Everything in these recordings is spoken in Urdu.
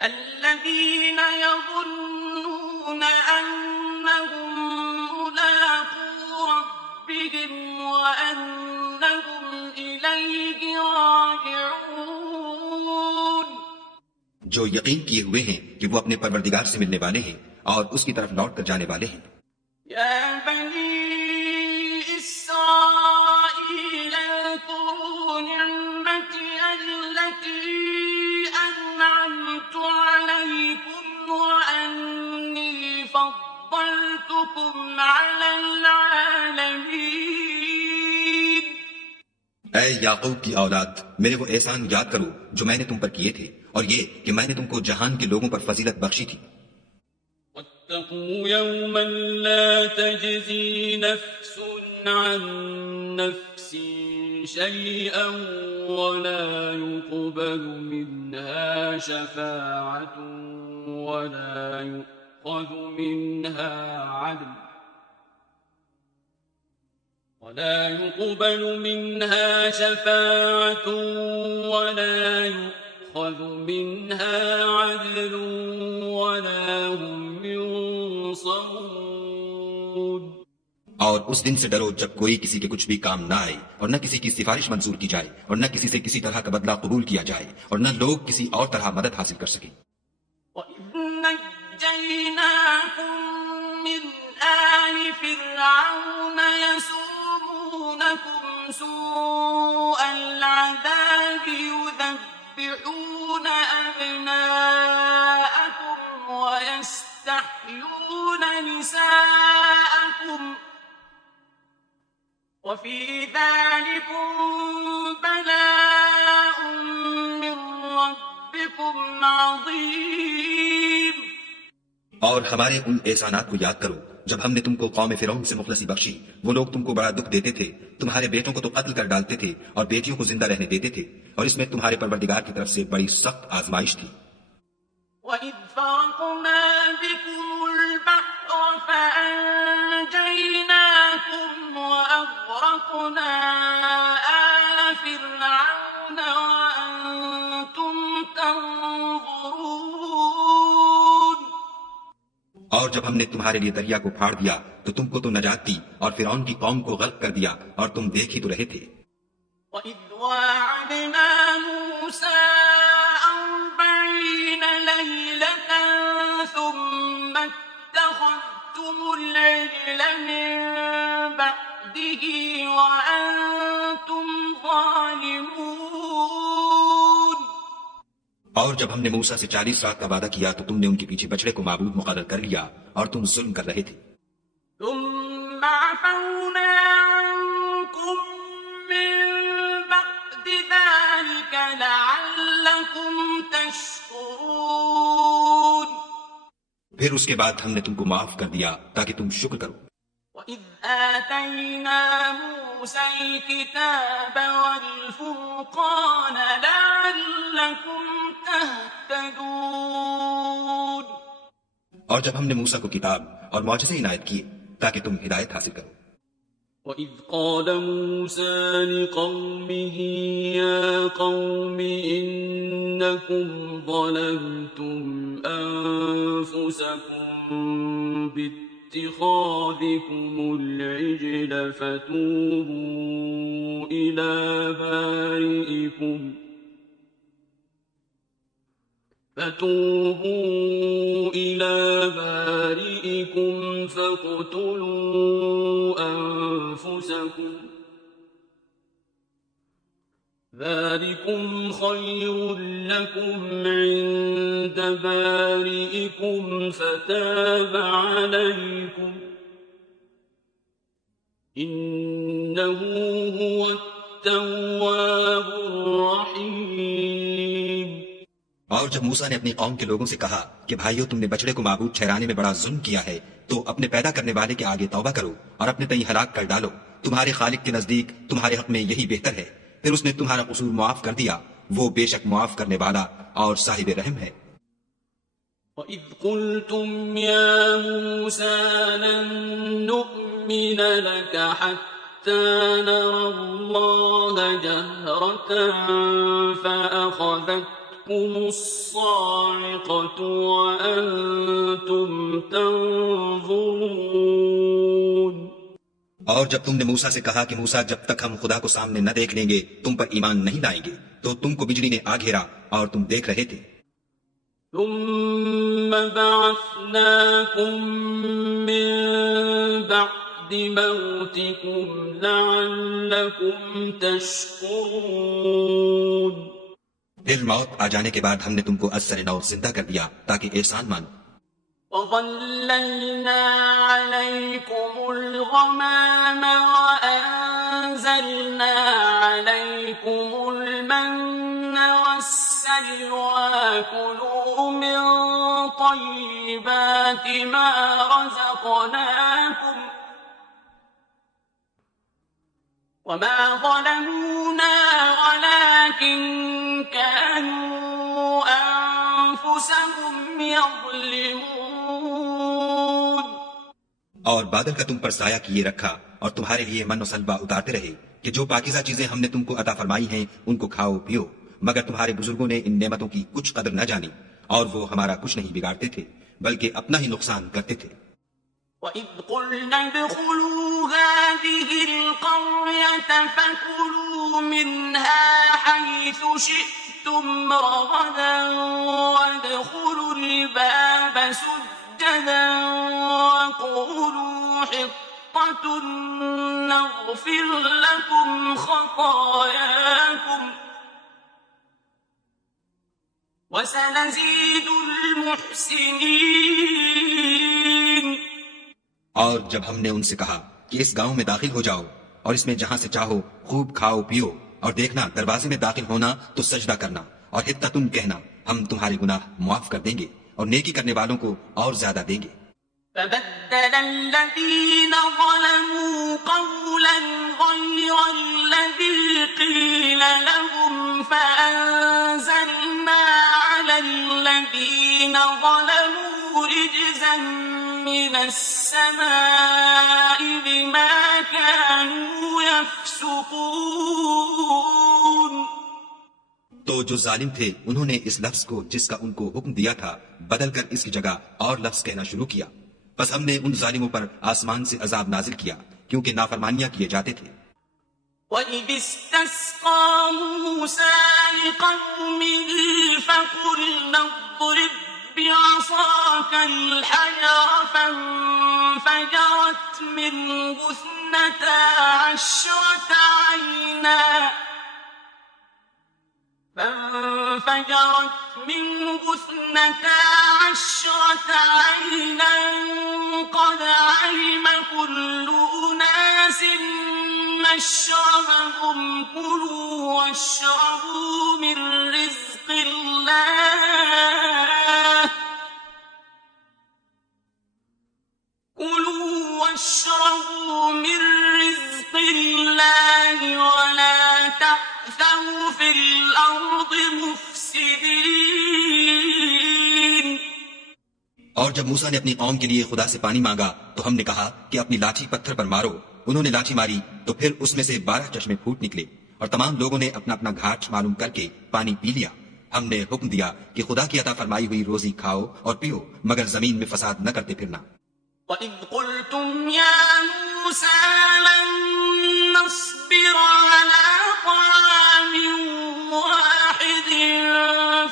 الذين يظنون أنهم ملاقو ربهم وأنهم إليه راجعون. جو یقین کیے ہوئے ہیں کہ وہ اپنے پروردگار سے ملنے والے ہیں اور اس کی طرف لوٹ کر جانے والے ہیں. يا بني إسرائيل اذكروا نعمتي التي أنعمت عليكم وأني فضلتكم على العالمين. اے یعقوب کی اولاد، میرے وہ احسان یاد کرو جو میں نے تم پر کیے تھے، اور یہ کہ میں نے تم کو جہان کے لوگوں پر فضیلت بخشی تھی. واتقوا يوما لا تجزي نفس عن نفس شيئا ولا يقبل منها شفاعة ولا يؤخذ منها عدل ولا يقبل منها شفاعة ولا يؤخذ منها عدل ولا هم ينصرون. اور اس دن سے ڈرو جب کوئی کسی کے کچھ بھی کام نہ آئے، اور نہ کسی کی سفارش منظور کی جائے، اور نہ کسی سے کسی طرح کا بدلہ قبول کیا جائے، اور نہ لوگ کسی اور طرح مدد حاصل کر سکیں. وَإِذْ نَجَّيْنَاكُمْ مِنْ آلِ فِرْعَوْنَ يَسُومُونَكُمْ سُوءَ الْعَذَابِ يُذَبِّحُونَ أَبْنَاءَكُمْ وَيَسْتَحْيُونَ نِسَاءَكُمْ وَفِي ذَلِكُمْ بَلَاءٌ مِّن رَّبِّكُمْ عَظِيمٌ. اور ہمارے ان احسانات کو یاد کرو جب ہم نے تم کو قوم فرعون سے مخلصی بخشی. وہ لوگ تم کو بڑا دکھ دیتے تھے، تمہارے بیٹوں کو تو قتل کر ڈالتے تھے اور بیٹیوں کو زندہ رہنے دیتے تھے، اور اس میں تمہارے پروردگار کی طرف سے بڑی سخت آزمائش تھی. وَإِذْ فَرَقْنَا بِكُمُ الْبَحْرَ فَأَنجَيْنَاكُمْ وَأَغْرَقْنَا آلَ فِرْعَوْنَ وَأَنْتُمْ تَنظُرُونَ. اور جب ہم نے تمہارے لیے دریا کو پھاڑ دیا تو تم کو تو نجات دی، اور فرعون کی قوم کو غرق کر دیا، اور تم دیکھ ہی تو رہے تھے. وَإِذْ وَاعَدْنَا مُوسَىٰ 40 لَيْلَةً ثُمَّ اتَّخَذْتُمُ الْعِجْلَ مِن بَعْدِهِ وَأَنْتُمْ ظَالِمُونَ. اور جب ہم نے موسیٰ سے 40 رات کا وعدہ کیا تو تم نے ان کے پیچھے بچڑے کو معبود مقرر کر لیا، اور تم ظلم کر رہے تھے. ثُمَّ عَفَوْنَا عَنْكُمْ مِن بَعْدِ ذَلِكَ لَعَلَّكُمْ تَشْكُرُونَ. پھر اس کے بعد ہم نے تم کو معاف کر دیا تاکہ تم شکر کرو. وَإِذْ آتَيْنَا مُوسَى الْكِتَابَ وَالْفُرْقَانَ لَعَلَّكُمْ تَهْتَدُونَ. اور جب ہم نے موسیٰ کو کتاب اور معجزے عنایت کیے تاکہ تم ہدایت حاصل کرو. وَإِذْ قَالَ مُوسَىٰ لِقَوْمِهِ يَا قَوْمِ إِنَّكُمْ ظَلَمْتُمْ أَنفُسَكُمْ بِاتِّخَاذِكُمُ الْعِجْلَ فَتُوبُوا إِلَىٰ بَارِئِكُمْ فَاقْتُلُوا أَنفُسَكُمْ ذَٰلِكُمْ خَيْرٌ لَّكُمْ عِندَ بَارِئِكُمْ فَتَابَ عَلَيْكُمْ إِنَّهُ هُوَ التَّوَّابُ الرَّحِيمُ. اور جب موسیٰ نے اپنی قوم کے لوگوں سے کہا کہ بھائیو، تم نے بچڑے کو معبود ٹھہرانے میں بڑا ظلم کیا ہے، تو اپنے پیدا کرنے والے کے آگے توبہ کرو اور اپنے تئیں ہلاک کر ڈالو. تمہارے خالق کے نزدیک تمہارے حق میں یہی بہتر ہے. پھر اس نے تمہارا قصور معاف کر دیا، وہ بے شک معاف کرنے والا اور صاحب رحم ہے. وَإِذْ قُلْتُمْ يَا مُوسَىٰ لَن نُّؤْمِنَ لَكَ حَتَّىٰ نَرَى اللَّهَ جَهْرَةً فَأَخَذَتْكُمُ الصاعقة وأنتم تنظرون. اور جب تم نے موسیٰ سے کہا کہ موسیٰ جب تک ہم خدا کو سامنے نہ دیکھ لیں گے تم پر ایمان نہیں لائیں گے، تو تم کو بجلی نے آ گھیرا اور تم دیکھ رہے تھے. ثم بعثناكم من بعد موتكم لعلكم تشكرون. پھر موت آ جانے کے بعد ہم نے تم کو از سر نو زندہ کر دیا تاکہ احسان مانو. وَظَلَّلْنَا عَلَيْكُمُ الْغَمَامَ وَأَنزَلْنَا عَلَيْكُمُ الْمَنَّ وَالسَّلْوَىٰ كُلُوا مِن طَيِّبَاتِ مَا رَزَقْنَاكُمْ وَمَا ظَلَمُونَا وَلَٰكِن كَانُوا أَنفُسَهُمْ يَظْلِمُونَ. اور بادل کا تم پر سایہ کیے رکھا اور تمہارے لیے من و سلوہ اتارتے رہے کہ جو پاکیزہ چیزیں ہم نے تم کو عطا فرمائی ہیں ان کو کھاؤ پیو، مگر تمہارے بزرگوں نے ان نعمتوں کی کچھ قدر نہ جانی اور وہ ہمارا کچھ نہیں بگاڑتے تھے بلکہ اپنا ہی نقصان کرتے تھے. وَإِذْ قُلْنَا ادْخُلُوا هَٰذِهِ الْقَرْيَةَ فَكُلُوا مِنْهَا حَيْثُ شِئْتُمْ رَغَدًا وَادْخُلُوا الْبَابَ سُجَّدًا وَقُولُوا حِطَّةٌ نَّغْفِرْ لَكُمْ خَطَايَاكُمْ وَسَنَزِيدُ الْمُحْسِنِينَ. اور جب ہم نے ان سے کہا کہ اس گاؤں میں داخل ہو جاؤ اور اس میں جہاں سے چاہو خوب کھاؤ پیو اور دیکھنا دروازے میں داخل ہونا تو سجدہ کرنا اور حطتن کہنا، ہم تمہارے گناہ معاف کر دیں گے اور نیکی کرنے والوں کو اور زیادہ دیں گے. فبدل الذين ظلموا قولا غير الذي قيل لهم فأنزلنا على الذين ظلموا رجزا من السماء بما كانوا يفسقون. تو جو ظالم تھے انہوں نے اس لفظ کو جس کا ان کو حکم دیا تھا بدل کر اس کی جگہ اور لفظ کہنا شروع کیا، بس ہم نے ان ظالموں پر آسمان سے عذاب نازل کیا کیونکہ نافرمانیاں کیے جاتے تھے. وَإِذِ اسْتَسْقَىٰ مُوسَىٰ لِقَوْمِهِ فَقُلْنَا اضْرِب بِّعَصَاكَ الْحَجَرَ فَانفَجَرَتْ مِنْهُ اثْنَتَا عَشْرَةَ عَيْنًا قَدْ عَلِمَ كُلُّ أُنَاسٍ مَّشْرَبَهُمْ كُلُوا وَاشْرَبُوا مِن رِّزْقِ اللَّهِ وَلَا تَعْثَوْا فِي الْأَرْضِ مُفْسِدِينَ. اور جب موسیٰ نے اپنی قوم کے لیے خدا سے پانی مانگا تو ہم نے کہا کہ اپنی لاٹھی پتھر پر مارو. انہوں نے لاٹھی ماری تو پھر اس میں سے 12 چشمے پھوٹ نکلے اور تمام لوگوں نے اپنا اپنا گھاٹ معلوم کر کے پانی پی لیا. ہم نے حکم دیا کہ خدا کی عطا فرمائی ہوئی روزی کھاؤ اور پیو مگر زمین میں فساد نہ کرتے پھرنا. وَإِذْ قُلْتُمْ يَا مُوسَىٰ لَن نَّصْبِرَ عَلَىٰ طَعَامٍ وَاحِدٍ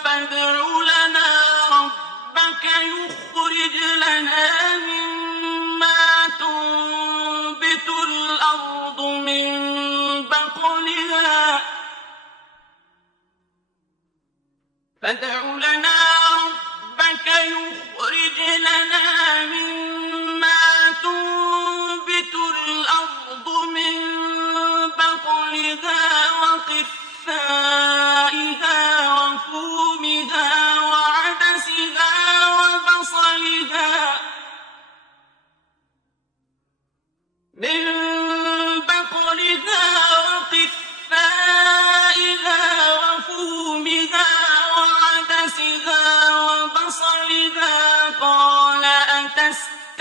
فَادْعُ لَنَا رَبَّكَ يُخْرِجْ لَنَا مِمَّا تُنبِتُ الْأَرْضُ مِن بَقْلِهَا وقثائها وفومها وعدسها وبصلها من بقلها وقثائها وفومها وعدسها وبصلها قال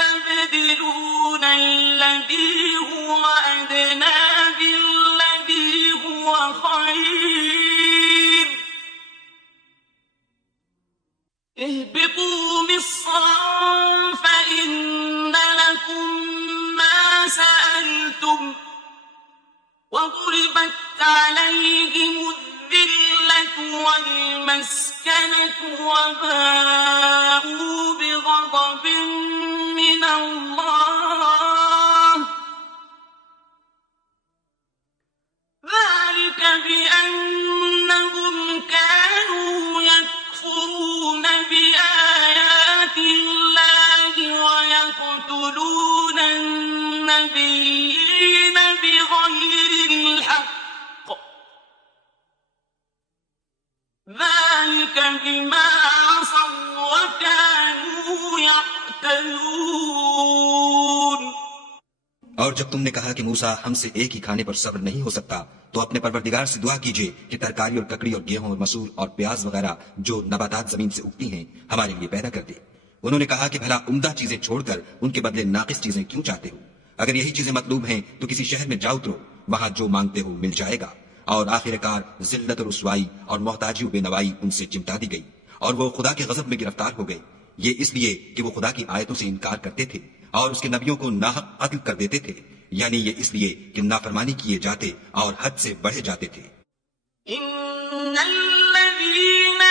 أتستبدلون الذي هو أدنى بالذي هو خير اهبطوا مصرا فإن لكم ما سألتم وضربت عليهم الذلة والمسكنة وباءوا بغضب من الله ذلك بأنهم كانوا يكفرون بآيات الله ويقتلون النبيين بغير الحق ذلك بما عصوا وكانوا يعتدون. اور جب تم نے کہا کہ موسیٰ ہم سے ایک ہی کھانے پر صبر نہیں ہو سکتا تو اپنے پروردگار سے دعا کیجئے کہ ترکاری اور ککڑی اور گیہوں اور مسور اور پیاز وغیرہ جو نباتات زمین سے اگتی ہیں ہمارے لیے پیدا کر دے. انہوں نے کہا کہ بھلا عمدہ چیزیں چھوڑ کر ان کے بدلے ناقص چیزیں کیوں چاہتے ہو؟ اگر یہی چیزیں مطلوب ہیں تو کسی شہر میں جا اترو، وہاں جو مانگتے ہو مل جائے گا. اور آخر کار ذلت اور رسوائی اور محتاجی و بے نوائی ان سے چمٹا دی گئی اور وہ خدا کے غضب میں گرفتار ہو گئے. یہ اس لیے کہ وہ خدا کی آیتوں سے انکار کرتے تھے اور اس کے نبیوں کو ناحق قتل کر دیتے تھے، یعنی یہ اس لیے کہ نافرمانی کیے جاتے اور حد سے بڑھے جاتے تھے. إن الذين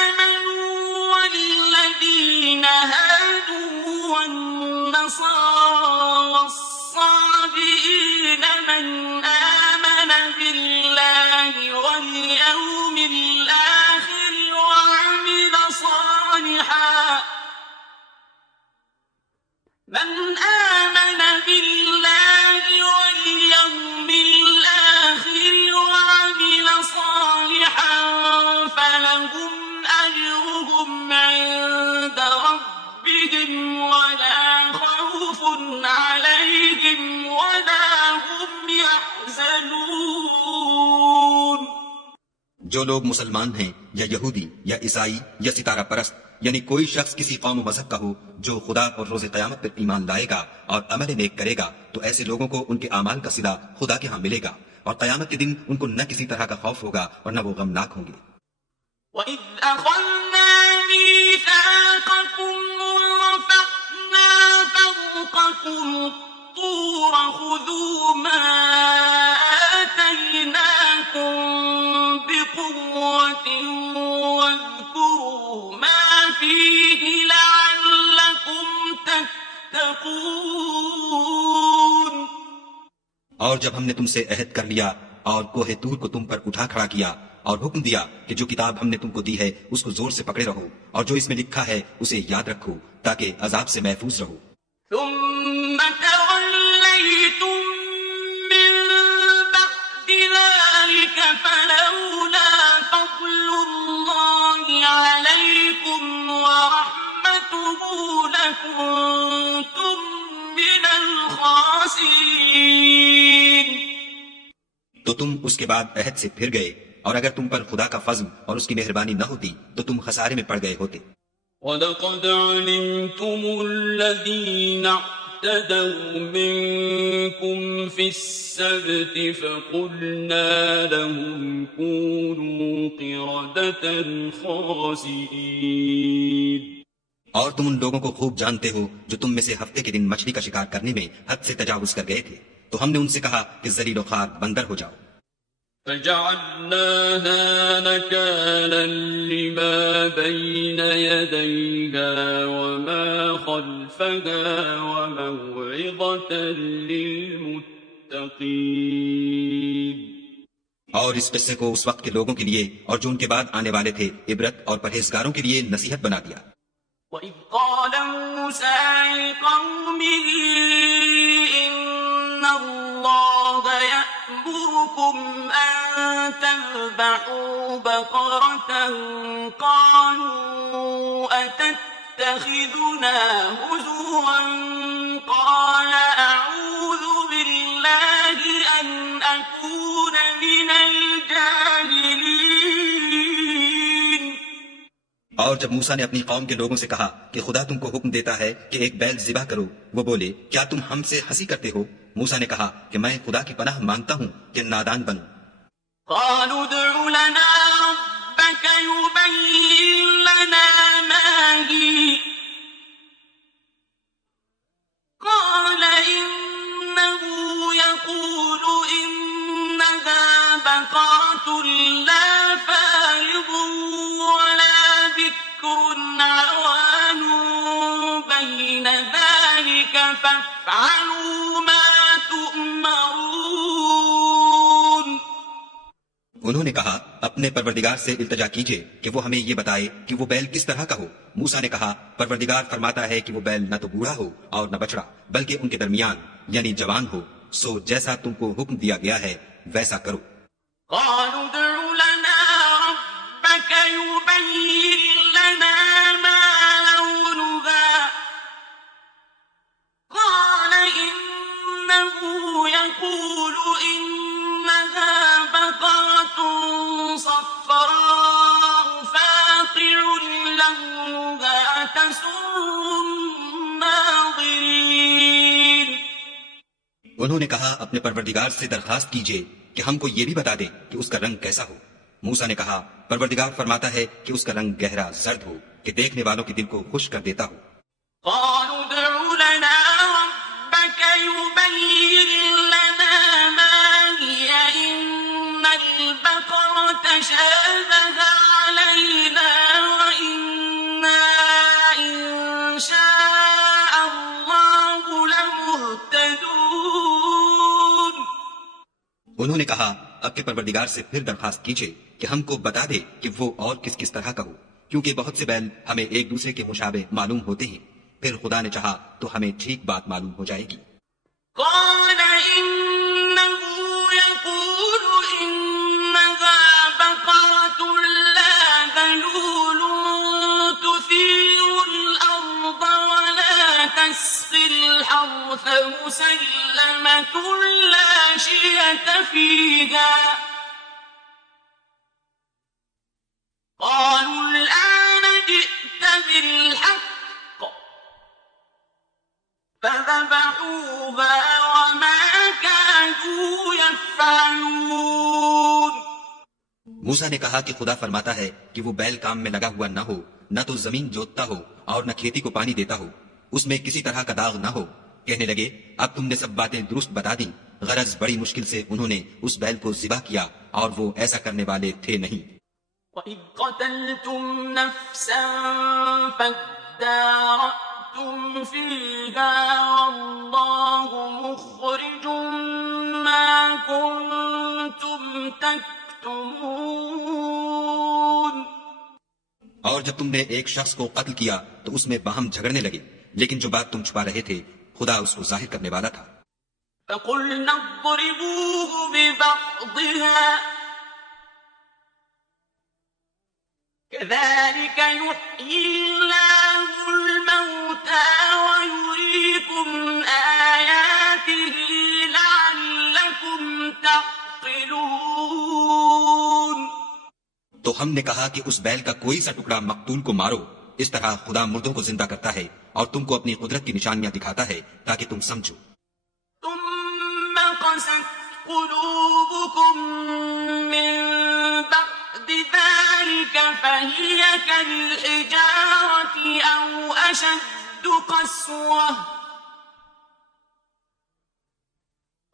آمنوا والذين هادوا والنصارى والصابئين من آمن بالله واليوم الآخر وعمل صالحا من آمن بالله واليوم الآخر وعمل صالحا فلهم أجرهم عند ربهم ولا خوف عليهم ولا هم يحزنون. جو لوگ مسلمان ہیں یا یہودی یا عیسائی یا ستارہ پرست، یعنی کوئی شخص کسی قوم و مذہب کا ہو جو خدا اور روز قیامت پر ایمان لائے گا اور عمل نیک کرے گا تو ایسے لوگوں کو ان کے اعمال کا صلہ خدا کے ہاں ملے گا اور قیامت کے دن ان کو نہ کسی طرح کا خوف ہوگا اور نہ وہ غمناک ہوں گے. وَإِذْ أَخَذْنَا مِيثَاقَكُمْ وَرَفَعْنَا فَوْقَكُمُ الطُّورَ خُذُوا مَا آتَيْنَاكُمْ بِقُوَّةٍ وَاذْكُرُوا مَا فِيهِ لَعَلَّكُمْ تَتَّقُونَ. اور جب ہم نے تم سے عہد کر لیا اور کوہ طور کو تم پر اٹھا کھڑا کیا اور حکم دیا کہ جو کتاب ہم نے تم کو دی ہے اس کو زور سے پکڑے رہو اور جو اس میں لکھا ہے اسے یاد رکھو تاکہ عذاب سے محفوظ رہو. ثم توليتم من بعد ذلك فلولا فضل الله عليكم ورحمته لكنتم من الخاسرين. تو تم اس کے بعد عہد سے پھر گئے اور اگر تم پر خدا کا فضل اور اس کی مہربانی نہ ہوتی تو تم خسارے میں پڑ گئے ہوتے. وَلَقَدْ عَلِمْتُمُ الَّذِينَ اعْتَدَوْا مِنكُمْ فِي السَّبْتِ فَقُلْنَا لَهُمْ كُونُوا قِرَدَةً خَاسِئِينَ. اور تم ان لوگوں کو خوب جانتے ہو جو تم میں سے ہفتے کے دن مچھلی کا شکار کرنے میں حد سے تجاوز کر گئے تھے تو ہم نے ان سے کہا کہ ذلیل و خوار بندر ہو جاؤ. فجعلناها نكالا لما بين يديها وما خلفها وموعظة للمتقين. اور اس قصے کو اس وقت کے لوگوں کے لیے اور جو ان کے بعد آنے والے تھے عبرت اور پرہیزگاروں کے لیے نصیحت بنا دیا. وَإِذْ قَالَ مُوسَىٰ لِقَوْمِهِ إِنَّ اللَّهَ يَأْمُرُكُمْ أَن تَذْبَحُوا بَقَرَةً قَالُوا أَتَتَّخِذُنَا هُزُوًا قَالَ أَعُوذُ بِاللَّهِ أَنْ أَكُونَ مِنَ الْجَاهِلِينَ. اور جب موسیٰ نے اپنی قوم کے لوگوں سے کہا کہ خدا تم کو حکم دیتا ہے کہ ایک بیل ذبح کرو، وہ بولے کیا تم ہم سے ہنسی کرتے ہو؟ موسیٰ نے کہا کہ میں خدا کی پناہ مانگتا ہوں کہ نادان بنوں. قالوا ادع لنا ربك يبين لنا ما بكر عوان بين ذلك فافعلوا ما تؤمرون. انہوں نے کہا اپنے پروردگار سے التجا کیجئے کہ وہ ہمیں یہ بتائے کہ وہ بیل کس طرح کا ہو. موسیٰ نے کہا پروردگار فرماتا ہے کہ وہ بیل نہ تو بوڑھا ہو اور نہ بچڑا بلکہ ان کے درمیان یعنی جوان ہو. سو جیسا تم کو حکم دیا گیا ہے ویسا کرو. قالوا ادع لنا ربك يبين لنا ما لونها قال إنه يقول إنها بقرة صفراء فاقع لونها تسر الناظرين. انہوں نے کہا اپنے پروردگار سے درخواست کیجئے کہ ہم کو یہ بھی بتا دے کہ اس کا رنگ کیسا ہو. موسیٰ نے کہا پروردگار فرماتا ہے کہ اس کا رنگ گہرا زرد ہو کہ دیکھنے والوں کے دل کو خوش کر دیتا ہو. قالوا ادع لنا ربك يبين لنا ما هي إن البقرة شابه علينا وإنا إن شاء الله لمهتدون. انہوں نے کہا اپنے پروردگار سے پھر درخواست کیجئے کہ ہم کو بتا دے کہ وہ اور کس کس طرح کا ہو کیونکہ بہت سے بیل ہمیں ایک دوسرے کے مشابہ معلوم ہوتے ہیں. پھر خدا نے چاہا تو ہمیں ٹھیک بات معلوم ہو جائے گی. قال إنه يقول إنها بقرة لا ذلول تثير الأرض ولا تسقي الحرث مسلمة لا شية فيها. قالوا الآن جئت بالحق فذبحوها وما كانوا يفعلون. موسیٰ نے کہا کہ خدا فرماتا ہے کہ وہ بیل کام میں لگا ہوا نہ ہو نہ تو زمین جوتتا ہو اور نہ کھیتی کو پانی دیتا ہو اس میں کسی طرح کا داغ نہ ہو. کہنے لگے اب تم نے سب باتیں درست بتا دیں. غرض بڑی مشکل سے انہوں نے اس بیل کو ذبح کیا اور وہ ایسا کرنے والے تھے نہیں. وَإِذْ قَتَلْتُمْ نَفْسًا فَادَّارَأْتُمْ فِيهَا وَاللَّهُ مُخْرِجٌ مَا كُنْتُمْ تَكْتُمُونَ. اور جب تم نے ایک شخص کو قتل کیا تو اس میں باہم جھگڑنے لگے لیکن جو بات تم چھپا رہے تھے خدا اس کو ظاہر کرنے والا تھا. فَقُلْنَا اضْرِبُوهُ بِبَعْضِهَا كَذَلِكَ يُحْيِي اللَّهُ الْمَوْتَى وَيُرِيكُمْ آيَاتِهِ لَعَلَّكُمْ تَعْقِلُونَ. تو ہم نے کہا کہ اس بیل کا کوئی سا ٹکڑا مقتول کو مارو. اس طرح خدا مردوں کو زندہ کرتا ہے اور تم کو اپنی قدرت کی نشانیاں دکھاتا ہے تاکہ تم سمجھو. ثم قست قلوبكم من بعد ذلك فهي كالحجارة أو أشد قسوة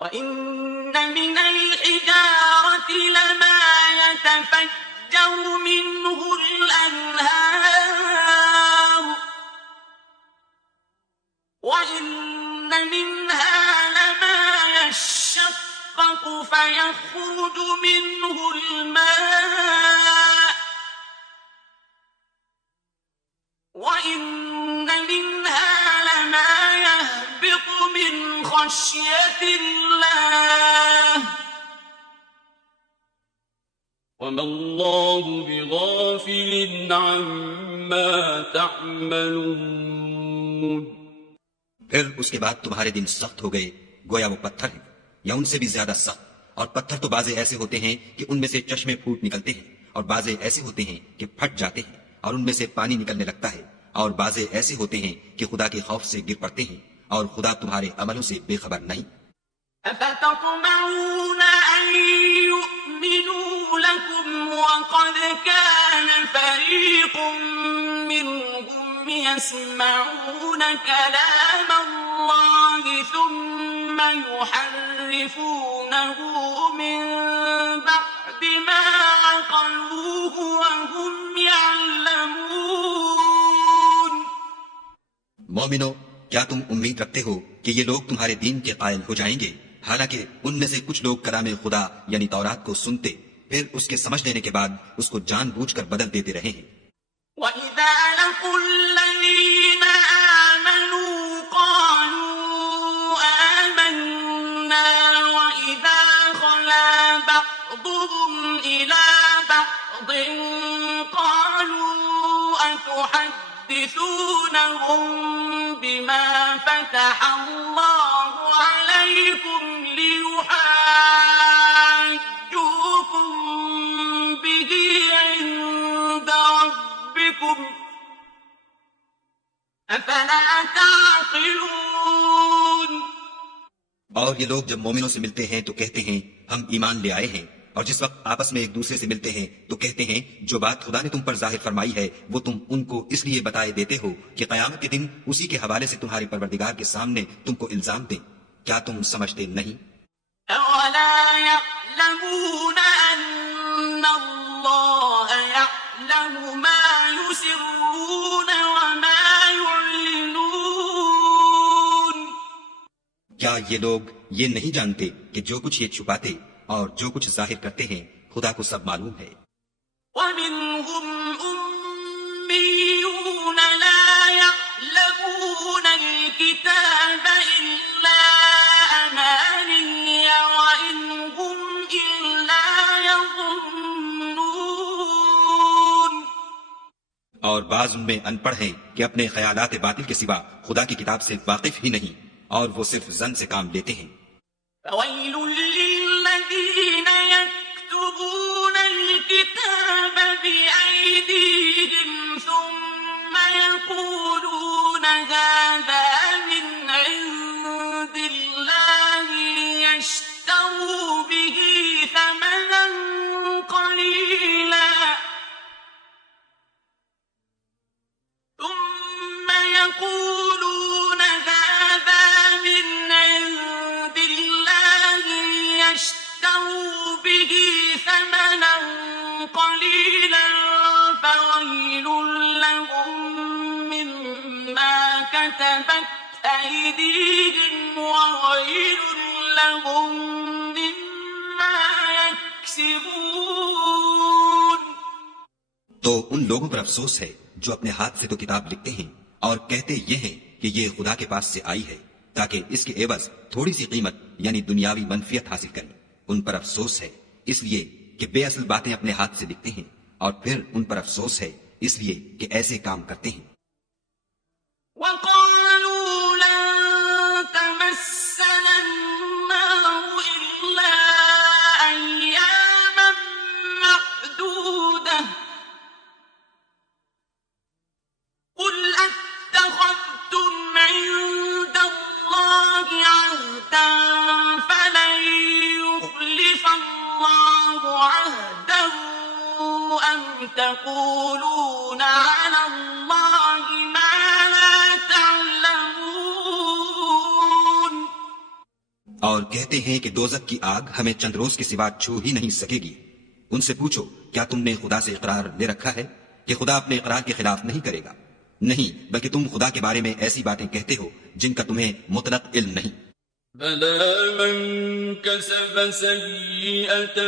وإن من الحجارة لما يتفجر منه الأنهار وإن منها لما يشقق فيخرج منه الماء وإن منها لما يهبط من خشية الله وما الله بغافل عما تعملون. پھر اس کے بعد تمہارے دن سخت ہو گئے گویا وہ پتھر ہیں یا ان سے بھی زیادہ سخت. اور پتھر تو بازے ایسے ہوتے ہیں کہ ان میں سے چشمے پھوٹ نکلتے ہیں اور بازے ایسے ہوتے ہیں کہ پھٹ جاتے ہیں اور ان میں سے پانی نکلنے لگتا ہے اور بازے ایسے ہوتے ہیں کہ خدا کے خوف سے گر پڑتے ہیں اور خدا تمہارے عملوں سے بے خبر نہیں. أفتطمعون أن يؤمنوا لكم وقد كان فريق منهم يسمعون كلام الله ثم يحرفونه من بعد ما عقلوه وهم يعلمون. مومنو، کیا تم امید رکھتے ہو کہ یہ لوگ تمہارے دین کے قائل ہو جائیں گے، حالانکہ ان میں سے کچھ لوگ کلام خدا یعنی تورات کو سنتے پھر اس کے سمجھ لینے کے بعد اس کو جان بوجھ کر بدل دیتے رہے ہیں۔ وَإِذَا لَقُوا الَّذِينَ آمَنُوا قَالُوا آمَنَّا وَإِذَا خَلَا بَعْضُهُمْ إِلَى بَعْضٍ قَالُوا أَتُحَدِّثُونَهُم بِمَا فَتَحَ اللَّهُ عَلَيْكُمْ لِيُحَاجُّوكُم بِهِ عِندَ رَبِّكُمْ أَفَلَا تَعْقِلُونَ۔ اور یہ لوگ جب مومنوں سے ملتے ہیں تو کہتے ہیں ہم ایمان لے آئے ہیں، اور جس وقت آپس میں ایک دوسرے سے ملتے ہیں تو کہتے ہیں جو بات خدا نے تم پر ظاہر فرمائی ہے وہ تم ان کو اس لیے بتائے دیتے ہو کہ قیامت کے دن اسی کے حوالے سے تمہارے پروردگار کے سامنے تم کو الزام دیں۔ کیا تم سمجھتے نہیں؟ أَوَلَا يَعْلَمُونَ أَنَّ اللَّهَ يَعْلَمُ مَا يُسِرُّونَ وَمَا يُعْلِنُونَ۔ کیا یہ لوگ یہ نہیں جانتے کہ جو کچھ یہ چھپاتے اور جو کچھ ظاہر کرتے ہیں خدا کو سب معلوم ہے۔ وَمِنْهُمْ أُمِّيُّونَ لَا يَعْلَمُونَ الْكِتَابَ إِلَّا أَمَانِيَّ وَإِنْ هُمْ إِلَّا يَظُنُّونَ۔ اور بعض ان میں ان پڑھ ہیں کہ اپنے خیالات باطل کے سوا خدا کی کتاب سے واقف ہی نہیں، اور وہ صرف زن سے کام لیتے ہیں۔ فَوَيْلٌ لِّلَّذِينَ يَكْتُبُونَ الْكِتَابَ بِأَيْدِيهِمْ ثُمَّ يَقُولُونَ هَٰذَا مِنْ عِندِ اللَّهِ لِيَشْتَرُوا بِهِ ثَمَنًا قَلِيلًا ثُمَّ يَقُولُونَ هَٰذَا مِنْ عِندِ اللَّهِ لِيَشْتَرُوا بِهِ ثَمَنًا قَلِيلًا فَوَيْلٌ لَّهُم مِّمَّا كَتَبَتْ أَيْدِيهِمْ وَوَيْلٌ لَّهُم مِّمَّا يَكْسِبُونَ۔ تو ان لوگوں پر افسوس ہے جو اپنے ہاتھ سے تو کتاب لکھتے ہیں اور کہتے یہ ہیں کہ یہ خدا کے پاس سے آئی ہے تاکہ اس کے عوض تھوڑی سی قیمت یعنی دنیاوی منفیت حاصل کریں۔ ان پر افسوس ہے اس لیے کہ بے اصل باتیں اپنے ہاتھ سے لکھتے ہیں، اور پھر ان پر افسوس ہے اس لیے کہ ایسے کام کرتے ہیں۔ وَقَالُوا لَن تَمَسَّنَا النَّارُ إِلَّا أَيَّامًا مَّعْدُودَةً قُلْ أَتَّخَذْتُمْ عِندَ اللَّهِ عَهْدًا فَلَن يُخْلِفَ اللَّهُ عَهْدَهُ أَمْ تَقُولُونَ عَلَى اللَّهِ مَا لَا تَعْلَمُونَ۔ اور کہتے ہیں کہ دوزخ کی آگ ہمیں چند روز کے سوا چھو ہی نہیں سکے گی۔ ان سے پوچھو کیا تم نے خدا سے اقرار لے رکھا ہے کہ خدا اپنے اقرار کے خلاف نہیں کرے گا؟ نہیں، بلکہ تم خدا کے بارے میں ایسی باتیں کہتے ہو جن کا تمہیں مطلق علم نہیں۔ بَلَىٰ مَن كَسَبَ سَيِّئَةً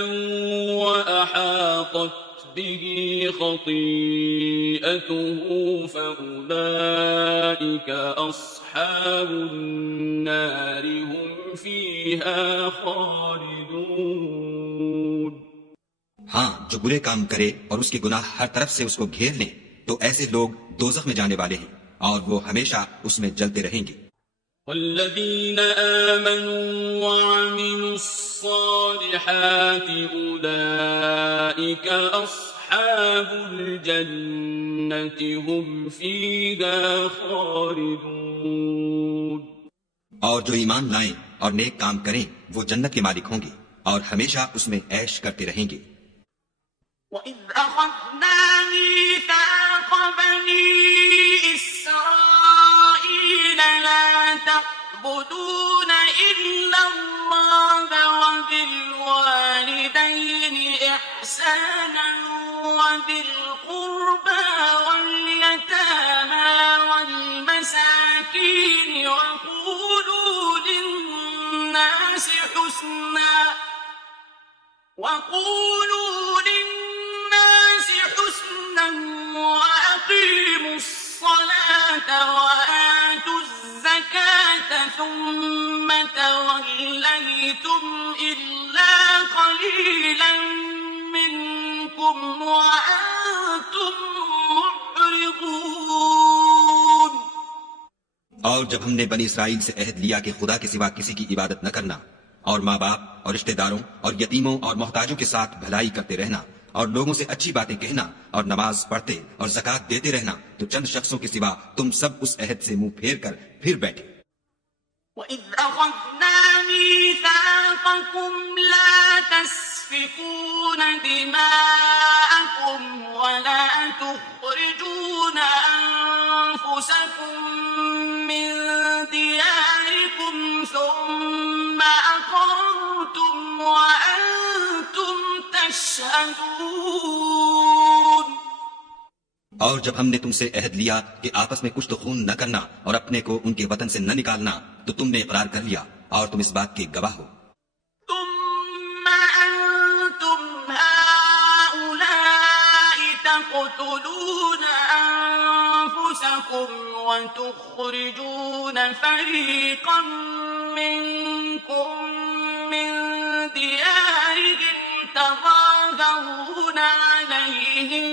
وَأَحَاطَتْ بِهِ خَطِيئَتُهُ فَأُولَٰئِكَ أَصْحَابُ النَّارِ هُمْ فِيهَا خَالِدُونَ۔ ہاں، جو برے کام کرے اور اس کے گناہ ہر طرف سے اس کو گھیر لیں تو ایسے لوگ دوزخ میں جانے والے ہیں اور وہ ہمیشہ اس میں جلتے رہیں گے۔ والذین آمنوا وعملوا الصالحات أولئك أصحاب الجنة هم فيها خالدون۔ اور جو ایمان لائیں اور نیک کام کریں وہ جنت کے مالک ہوں گے اور ہمیشہ اس میں عیش کرتے رہیں گے۔ وَإِذْ أَخَذْنَا مِيثَاقَ بَنِي إِسْرَائِيلَ لَا تَعْبُدُونَ إِلَّا اللَّهَ وَبِالْوَالِدَيْنِ إِحْسَانًا وَذِي الْقُرْبَىٰ وَالْيَتَامَىٰ وَالْمَسَاكِينِ وقولوا للناس حسنا وأقيموا الصلاة وآتوا الزكاة ثم توليتم إلا قليلا منكم وأنتم معرضون. اور جب ہم نے بنی اسرائیل سے عہد لیا کہ خدا کے سوا کسی کی عبادت نہ کرنا اور ماں باپ اور رشتہ داروں اور یتیموں اور محتاجوں کے ساتھ بھلائی کرتے رہنا اور لوگوں سے اچھی باتیں کہنا اور نماز پڑھتے اور زکوٰۃ دیتے رہنا، تو چند شخصوں کے سوا تم سب اس عہد سے منہ پھیر کر پھر بیٹھے. وَإِذْ أَخَذْنَا مِيثَاقَكُمْ لَا تَسْفِكُونَ دِمَاءَكُمْ وَلَا تُخْرِجُونَ أَنفُسَكُمْ مِنْ دِيَارِكُمْ ثُمَّ أَقَرَرْتُمْ وَأَنْتُمْ تَشْهَدُونَ. اور جب ہم نے تم سے عہد لیا کہ آپس میں کشت خون نہ کرنا اور اپنے کو ان کے وطن سے نہ نکالنا، تو تم نے اقرار کر لیا اور تم اس بات کے گواہ ہو. ثم أنتم هؤلاء تقتلون أنفسكم وتخرجون فريقا منكم من ديارهم تظاهرون عليهم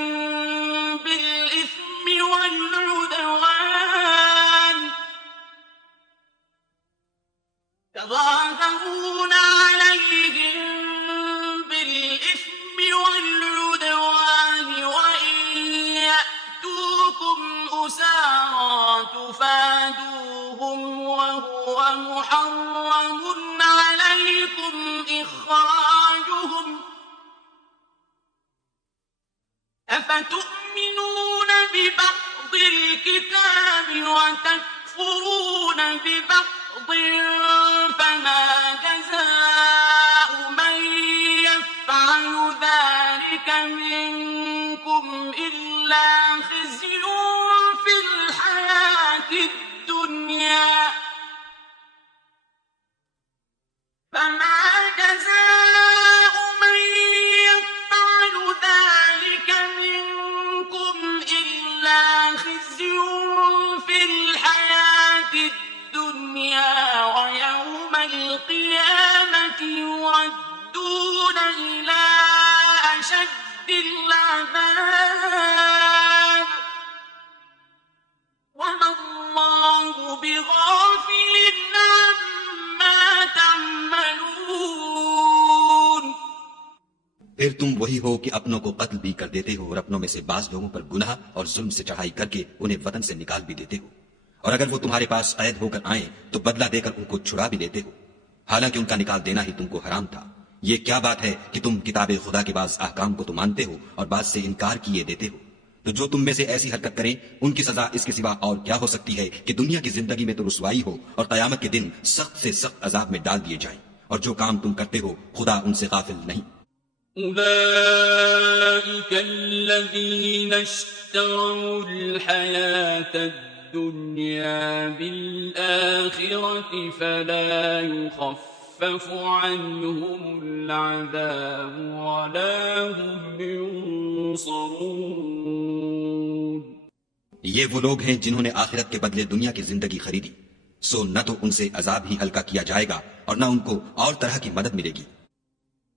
بالإثم والعدوان وإن يأتوكم أسارى تفادوهم وهو محرم عليكم إخراجهم أفتؤمنون ببعض الكتاب وتكفرون ببعض فما جزاء من يفعل ذلك منكم إلا خزي في الحياة الدنيا فما جزاء من يفعل ذلك منكم إلا خزي في الحياة الدنيا ويوم القيامة يردون إلى أشد العذاب وما الله بغافل عما تعملون. پھر تم وہی ہو کہ اپنوں کو قتل بھی کر دیتے ہو اور اپنوں میں سے بعض لوگوں پر گناہ اور ظلم سے چڑھائی کر کے انہیں وطن سے نکال بھی دیتے ہو، اور اگر وہ تمہارے پاس قید ہو کر آئیں تو بدلہ دے کر ان کو چھڑا بھی لیتے ہو، حالانکہ ان کا نکال دینا ہی تم کو حرام تھا. یہ کیا بات ہے کہ تم کتاب خدا کے بعض احکام کو تو مانتے ہو اور بعض سے انکار کیے دیتے ہو؟ تو جو تم میں سے ایسی حرکت کریں ان کی سزا اس کے سوا اور کیا ہو سکتی ہے کہ دنیا کی زندگی میں تو رسوائی ہو اور قیامت کے دن سخت سے سخت عذاب میں ڈال دیے جائیں. اور جو کام تم کرتے ہو خدا ان سے غافل نہیں. أولئك الذين اشتروا الحياة الدنيا بالآخرة فلا يخفف عنهم العذاب ولا هم ينصرون. یہ وہ لوگ ہیں جنہوں نے آخرت کے بدلے دنیا کی زندگی خریدی، سو نہ تو ان سے عذاب ہی ہلکا کیا جائے گا اور نہ ان کو اور طرح کی مدد ملے گی.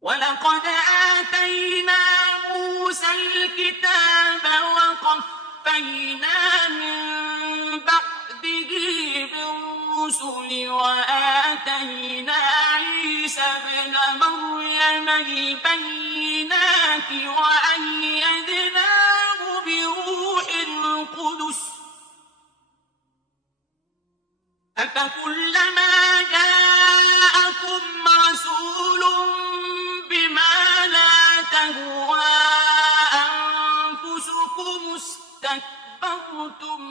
وَلَقَدْ آتَيْنَا مُوسَى الْكِتَابَ وَقَفَّيْنَا مِن بَعْدِهِ بِالرُّسُلِ وَآتَيْنَا عِيسَى ابْنَ مَرْيَمَ الْبَيِّنَاتِ وَأَيَّدْنَاهُ بِرُوحِ الْقُدُسِ أَفَكُلَّمَا جَاءَكُمْ رَسُولٌ بِمَا لَا تَهْوَىٰ أَنفُسُكُمُ اسْتَكْبَرْتُمْ